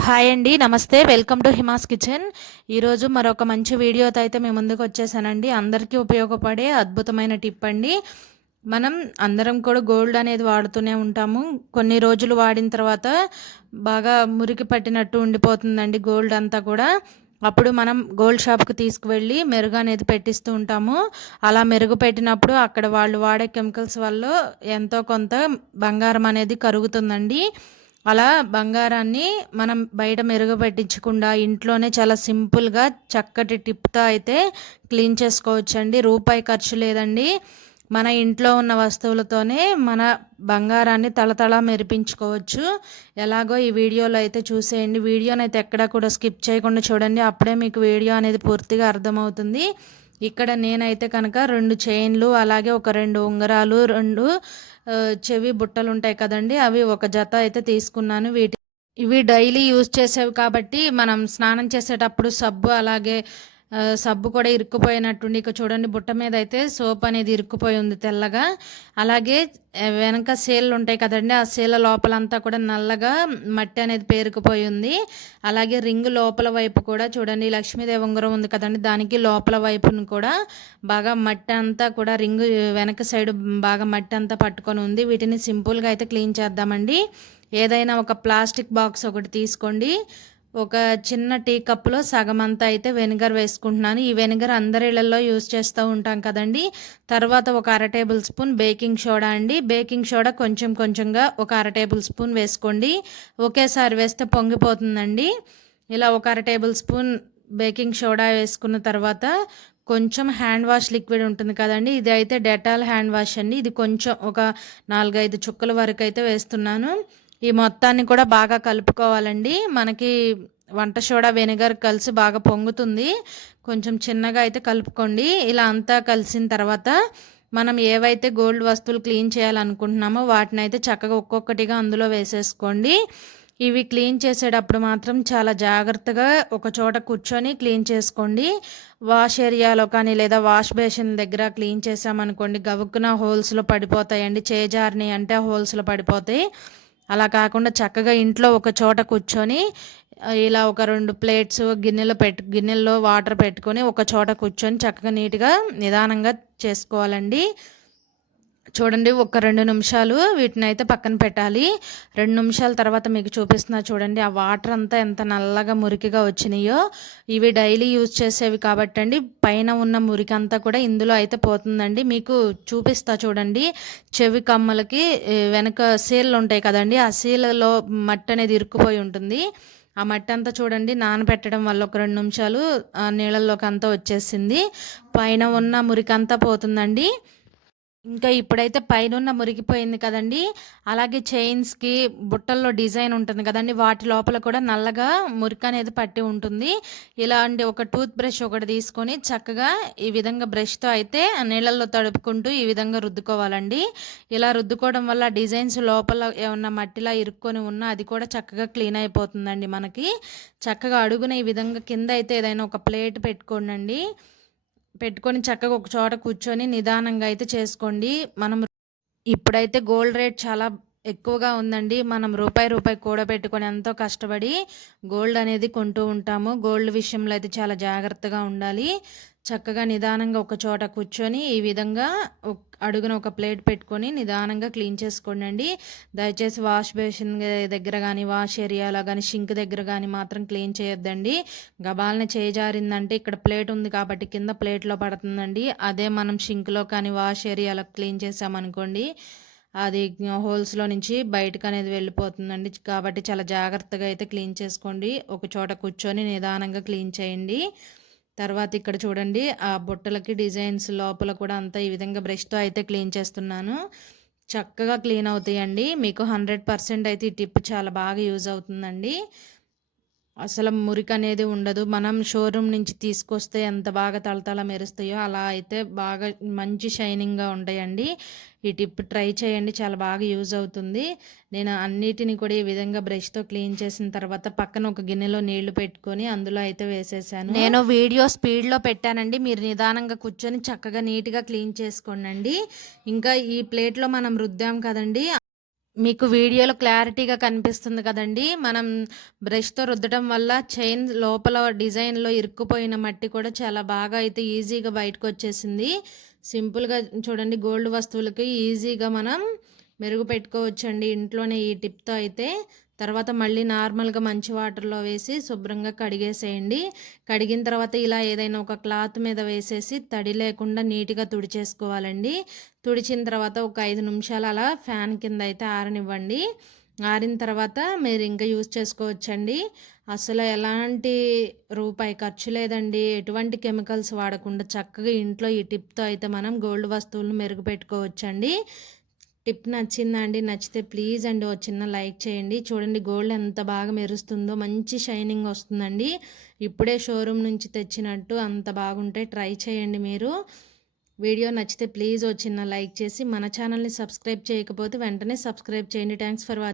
Hi అండి నమస్తే. Welcome to Hima's kitchen. ఈరోజు మరొక మంచి వీడియోతో అయితే మేము ముందుకు వచ్చేసానండి. అందరికీ ఉపయోగపడే అద్భుతమైన టిప్ అండి. మనం అందరం కూడా గోల్డ్ అనేది వాడుతూనే ఉంటాము. కొన్ని రోజులు వాడిన తర్వాత బాగా మురికి పట్టినట్టు ఉండిపోతుందండి గోల్డ్ అంతా కూడా. అప్పుడు మనం గోల్డ్ షాప్కి తీసుకువెళ్ళి మెరుగు అనేది పెట్టిస్తూ ఉంటాము. అలా మెరుగు పెట్టినప్పుడు అక్కడ వాళ్ళు వాడే కెమికల్స్ వల్ల ఎంతో కొంత బంగారం అనేది కరుగుతుందండి. అలా బంగారాన్ని మనం బయట మెరుగుపెట్టించకుండా ఇంట్లోనే చాలా సింపుల్గా చక్కటి టిప్తో అయితే క్లీన్ చేసుకోవచ్చండి. రూపాయి ఖర్చు లేదండి. మన ఇంట్లో ఉన్న వస్తువులతోనే మన బంగారాన్ని తలతళ మెరిపించుకోవచ్చు. ఎలాగో ఈ వీడియోలో అయితే చూసేయండి. వీడియోని అయితే ఎక్కడా కూడా స్కిప్ చేయకుండా చూడండి. అప్పుడే మీకు వీడియో అనేది పూర్తిగా అర్థమవుతుంది. ఇక్కడ నేనైతే కనుక రెండు చైన్లు అలాగే ఒక రెండు ఉంగరాలు రెండు చెవి బుట్టలు ఉంటాయి కదండి అవి ఒక జత అయితే తీసుకున్నాను. వీటి ఇవి డైలీ యూజ్ చేసేవి కాబట్టి మనం స్నానం చేసేటప్పుడు సబ్బు అలాగే సబ్బు కూడా ఇరుక్కుపోయినట్టుండి ఇక చూడండి బుట్ట మీద అయితే సోప్ అనేది ఇరుక్కుపోయి ఉంది తెల్లగా. అలాగే వెనక సేళ్ళు ఉంటాయి కదండి ఆ సేల లోపలంతా కూడా నల్లగా మట్టి అనేది పేరుకుపోయి ఉంది. అలాగే రింగ్ లోపల వైపు కూడా చూడండి లక్ష్మీదేవి ఉంగరం ఉంది కదండి దానికి లోపల వైపును కూడా బాగా మట్టి అంతా కూడా రింగ్ వెనక సైడ్ బాగా మట్టి అంతా పట్టుకొని ఉంది. వీటిని సింపుల్గా అయితే క్లీన్ చేద్దామండి. ఏదైనా ఒక ప్లాస్టిక్ బాక్స్ ఒకటి తీసుకోండి. ఒక చిన్న టీ కప్లో సగం అంతా అయితే వెనిగర్ వేసుకుంటున్నాను. ఈ వెనిగర్ అందరి ఇళ్ళలో యూజ్ చేస్తూ ఉంటాం కదండి. తర్వాత ఒక అర టేబుల్ స్పూన్ బేకింగ్ సోడా అండి. బేకింగ్ సోడా కొంచెం కొంచెంగా ఒక అర టేబుల్ స్పూన్ వేసుకోండి. ఒకేసారి వేస్తే పొంగిపోతుందండి. ఇలా ఒక అర టేబుల్ స్పూన్ బేకింగ్ సోడా వేసుకున్న తర్వాత కొంచెం హ్యాండ్ వాష్ లిక్విడ్ ఉంటుంది కదండి. ఇది అయితే డెటాల్ హ్యాండ్ వాష్ అండి. ఇది కొంచెం ఒక నాలుగైదు చుక్కల వరకు అయితే వేస్తున్నాను. ఈ మొత్తాన్ని కూడా బాగా కలుపుకోవాలండి. మనకి వంట సోడా వెనిగర్ కలిసి బాగా పొంగుతుంది. కొంచెం చిన్నగా అయితే కలుపుకోండి. ఇలా అంతా కలిసిన తర్వాత మనం ఏవైతే గోల్డ్ వస్తువులు క్లీన్ చేయాలనుకుంటున్నామో వాటిని అయితే చక్కగా ఒక్కొక్కటిగా అందులో వేసేసుకోండి. ఇవి క్లీన్ చేసేటప్పుడు మాత్రం చాలా జాగ్రత్తగా ఒక చోట కూర్చొని క్లీన్ చేసుకోండి. వాష్ ఏరియాలో కానీ లేదా వాష్ బేసిన్ దగ్గర క్లీన్ చేసామనుకోండి గవుక్కున హోల్స్లో పడిపోతాయండి. చేజారిని అంటే హోల్స్లో పడిపోతాయి. అలా కాకుండా చక్కగా ఇంట్లో ఒక చోట కూర్చొని ఇలా ఒక రెండు ప్లేట్స్ గిన్నెలో పెట్టు గిన్నెల్లో వాటర్ పెట్టుకొని ఒక చోట కూర్చొని చక్కగా నీట్గా నిదానంగా చేసుకోవాలండి. చూడండి ఒక రెండు నిమిషాలు వీటిని అయితే పక్కన పెట్టాలి. రెండు నిమిషాల తర్వాత మీకు చూపిస్తున్నా చూడండి ఆ వాటర్ అంతా ఎంత నల్లగా మురికిగా వచ్చినాయో. ఇవి డైలీ యూజ్ చేసేవి కాబట్టి అండి పైన ఉన్న మురికి అంతా కూడా ఇందులో అయితే పోతుందండి. మీకు చూపిస్తా చూడండి చెవి కమ్మలకి వెనక సీళ్ళు ఉంటాయి కదండి ఆ సీలలో మట్టి అనేది ఇరుక్కుపోయి ఉంటుంది. ఆ మట్టి అంతా చూడండి నానబెట్టడం వల్ల ఒక రెండు నిమిషాలు నీళ్ళల్లోకి అంతా వచ్చేసింది. పైన ఉన్న మురికంతా పోతుందండి. ఇంకా ఇప్పుడైతే పైనున్న మురిగిపోయింది కదండి. అలాగే చైన్స్కి బుట్టల్లో డిజైన్ ఉంటుంది కదండి. వాటి లోపల కూడా నల్లగా మురికి అనేది పట్టి ఉంటుంది. ఇలాంటి ఒక టూత్ బ్రష్ ఒకటి తీసుకొని చక్కగా ఈ విధంగా బ్రష్తో అయితే నీళ్ళల్లో తడుపుకుంటూ ఈ విధంగా రుద్దుకోవాలండి. ఇలా రుద్దుకోవడం వల్ల డిజైన్స్ లోపల ఏమన్నా మట్టిలా ఇరుక్కొని ఉన్నా అది కూడా చక్కగా క్లీన్ అయిపోతుందండి మనకి. చక్కగా అడుగున ఈ విధంగా కింద అయితే ఏదైనా ఒక ప్లేట్ పెట్టుకోండి పెట్టుకొని చక్కగా ఒక చోట కూర్చొని నిదానంగా అయితే చేసుకోండి. మనం ఇప్పుడైతే గోల్డ్ రేట్ చాలా ఎక్కువగా ఉందండి. మనం రూపాయి రూపాయి కూడబెట్టుకొని ఎంతో కష్టపడి గోల్డ్ అనేది కొంటూ ఉంటాము. గోల్డ్ విషయంలో అయితే చాలా జాగ్రత్తగా ఉండాలి. చక్కగా నిదానంగా ఒక చోట కూర్చొని ఈ విధంగా అడుగున ఒక ప్లేట్ పెట్టుకొని నిదానంగా క్లీన్ చేసుకోండి దయచేసి వాష్ బేసిన్ దగ్గర కానీ వాష్ ఏరియాలో కానీ షింక్ దగ్గర కానీ మాత్రం క్లీన్ చేయొద్దండి. గబాలన చేజారిందంటే ఇక్కడ ప్లేట్ ఉంది కాబట్టి కింద ప్లేట్లో పడుతుందండి. అదే మనం షింక్లో కానీ వాష్ ఏరియాలో క్లీన్ చేసామనుకోండి అది హోల్స్లో నుంచి బయటకు అనేది వెళ్ళిపోతుందండి. కాబట్టి చాలా జాగ్రత్తగా అయితే క్లీన్ చేసుకోండి. ఒక చోట కూర్చొని నిదానంగా క్లీన్ చేయండి. తర్వాత ఇక్కడ చూడండి ఆ బుట్టలకి డిజైన్స్ లోపల కూడా అంతా ఈ విధంగా బ్రష్తో అయితే క్లీన్ చేస్తున్నాను. చక్కగా క్లీన్ అవుతాయండి. మీకు హండ్రెడ్ పర్సెంట్ అయితే ఈ టిప్ చాలా బాగా యూజ్ అవుతుందండి. అసలు మురికి అనేది ఉండదు. మనం షోరూమ్ నుంచి తీసుకొస్తే ఎంత బాగా తలతల మెరుస్తాయో అలా అయితే బాగా మంచి షైనింగ్గా ఉంటాయండి. ఈ టిప్ ట్రై చేయండి. చాలా బాగా యూజ్ అవుతుంది. నేను అన్నిటిని కూడా ఈ విధంగా బ్రష్తో క్లీన్ చేసిన తర్వాత పక్కన ఒక గిన్నెలో నీళ్ళు పెట్టుకొని అందులో అయితే వేసేసాను. నేను వీడియో స్పీడ్లో పెట్టానండి. మీరు నిదానంగా కూర్చొని చక్కగా నీట్గా క్లీన్ చేసుకోండి ఇంకా ఈ ప్లేట్లో మనం రుద్దాం కదండి. మీకు వీడియోలో క్లారిటీగా కనిపిస్తుంది కదండీ! మనం బ్రష్‌తో రుద్దడం వల్ల చైన్ లోపల డిజైన్‌లో ఇరుక్కుపోయిన మట్టి కూడా చాలా బాగా అయితే ఈజీగా బయటకొచ్చేసింది. సింపుల్‌గా చూడండి గోల్డ్ వస్తువులకి ఈజీగా మనం మెరుగుపెట్టుకోవచ్చండి ఇంట్లోనే ఈ టిప్‌తో అయితే. తర్వాత మళ్ళీ నార్మల్‌గా మంచి వాటర్‌లో వేసి శుభ్రంగా కడిగేసేయండి. కడిగిన తర్వాత ఇలా ఏదైనా ఒక క్లాత్ మీద వేసేసి తడి లేకుండా నీట్‌గా తుడిచేసుకోవాలండి. తుడిచిన తర్వాత ఒక ఐదు నిమిషాలు అలా ఫ్యాన్ కింద అయితే ఆరనివ్వండి. ఆరిన తర్వాత మీరు ఇంకా యూజ్ చేసుకోవచ్చండి. అసలు ఎలాంటి రూపాయి ఖర్చు లేదండి. ఎటువంటి కెమికల్స్ వాడకుండా చక్కగా ఇంట్లో ఈ టిప్‌తో అయితే మనం గోల్డ్ వస్తువులను మెరుగుపెట్టుకోవచ్చండి. టిప్ నచ్చిందా అండి? నచ్చితే ప్లీజ్ అండి ఓ చిన్న లైక్ చేయండి. చూడండి గోల్డ్ ఎంత బాగా మెరుస్తుందో మంచి షైనింగ్ వస్తుందండి. ఇప్పుడే షోరూమ్ నుంచి తెచ్చినట్టు అంత బాగుంటే ట్రై చేయండి మీరు. వీడియో నచ్చితే ప్లీజ్ ఓ చిన్న లైక్ చేసి మన ఛానల్‌ని సబ్స్క్రైబ్ చేయకపోతే వెంటనే సబ్స్క్రైబ్ చేయండి. Thanks for watching.